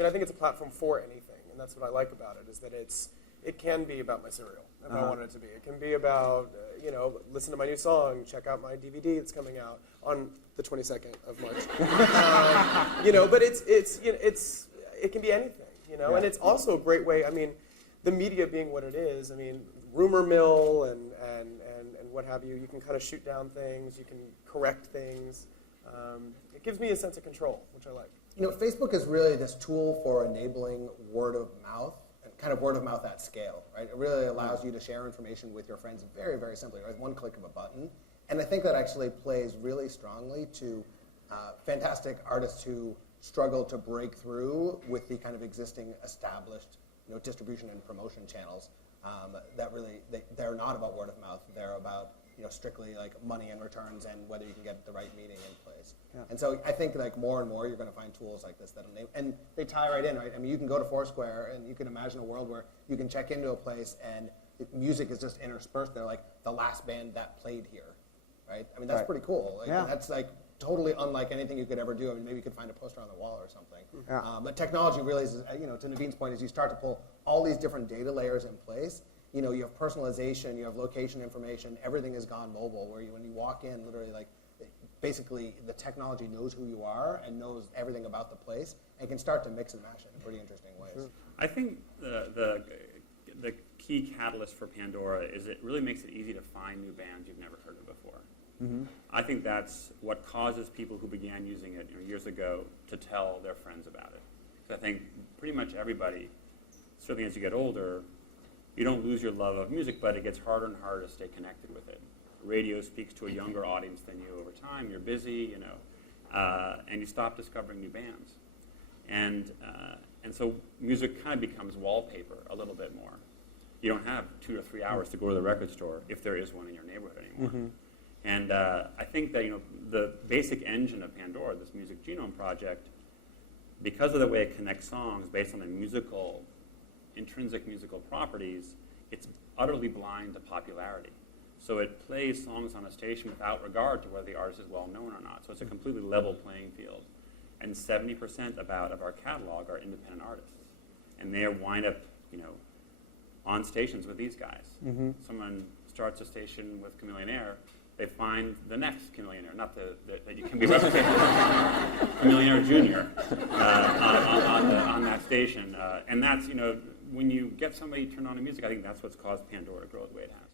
mean, I think it's a platform for anything, and that's what I like about it, is that it can be about my cereal, if I want it to be. It can be about, listen to my new song, check out my DVD that's coming out on the 22nd of March. But it can be anything, and it's also a great way, I mean, the media being what it is, I mean, rumor mill and what have you, you can kind of shoot down things, you can correct things. It gives me a sense of control, which I like. Facebook is really this tool for enabling word of mouth, and kind of word of mouth at scale, right? It really allows you to share information with your friends very, very simply, right? One click of a button. And I think that actually plays really strongly to fantastic artists who struggle to break through with the kind of existing established distribution and promotion channels that really, they're not about word of mouth. They're about strictly like money and returns and whether you can get the right meeting in place. Yeah. And so I think like more and more you're going to find tools like this that enable, and they tie right in, right? I mean, you can go to Foursquare and you can imagine a world where you can check into a place and music is just interspersed there, like the last band that played here, right? I mean, that's pretty cool. Like, yeah. That's like totally unlike anything you could ever do. I mean, maybe you could find a poster on the wall or something. Yeah. But technology really is, to Naveen's point, is you start to pull all these different data layers in place. You have personalization, you have location information, everything has gone mobile, where when you walk in, literally, like, basically the technology knows who you are and knows everything about the place and can start to mix and match it in pretty interesting ways. I think the key catalyst for Pandora is it really makes it easy to find new bands you've never heard of before. Mm-hmm. I think that's what causes people who began using it years ago to tell their friends about it. So I think pretty much everybody, certainly as you get older, you don't lose your love of music, but it gets harder and harder to stay connected with it. Radio speaks to a younger audience than you over time. You're busy, and you stop discovering new bands. And so music kind of becomes wallpaper a little bit more. You don't have 2 or 3 hours to go to the record store if there is one in your neighborhood anymore. Mm-hmm. And I think that the basic engine of Pandora, this Music Genome Project, because of the way it connects songs based on the intrinsic musical properties, it's utterly blind to popularity. So it plays songs on a station without regard to whether the artist is well known or not. So it's a completely level playing field. And 70% of our catalog are independent artists. And they wind up, on stations with these guys. Mm-hmm. Someone starts a station with Chameleonaire, they find the next Chameleonaire, not that you can be replicated, Chameleonaire Jr. On that station. And that's, when you get somebody turned on to music, I think that's what's caused Pandora to grow the way it has.